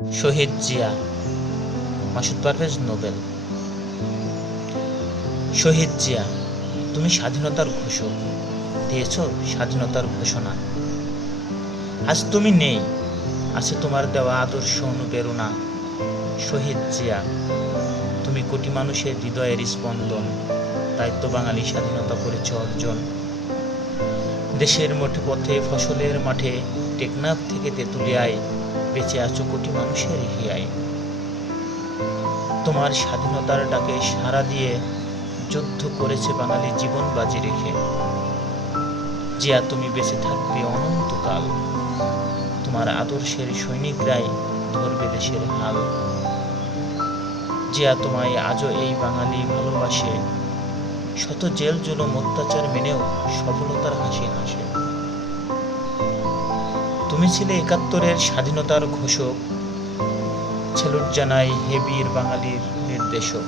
শহীদ Zia, Masud Parvez Nobel. শহীদ জিয়া, তুমি স্বাধীনতার ঘোষক, দিয়েছ স্বাধীনতার ঘোষণা। আজ তুমি নেই, আছে তোমার দেওয়া আদর্শ অনুপ্রেরণা। শহীদ জিয়া, তুমি কোটি মানুষের হৃদয়ের স্পন্দন তাই তো বাঙালি স্বাধীনতা করেছে অর্জন। দেশের মোটে পথে ফসলের মাঠে টেকনাফ থেকে তেঁতুলিয়ায় বেঁচে আছো কোটি মানুষের হিয়ায়। তোমার স্বাধীনতার ডাকে সাড়া দিয়ে যুদ্ধ করেছে বাঙালি জীবন বাজি রেখে। জিয়া, তুমি বেঁচে থাকবে অনন্তকাল। তোমার আদর্শের সৈনিকরাই ধরবে দেশের হাল। জিয়া, তোমায় আজও এই বাঙালি ভালোবাসে। শত জেল জুলুম অত্যাচার মেনেও সফলতার হাসি হাসে। তুমি ছিলে একাত্তরের স্বাধীনতার ঘোষক ছেলুট জানাই হেবির বাঙালির নির্দেশক।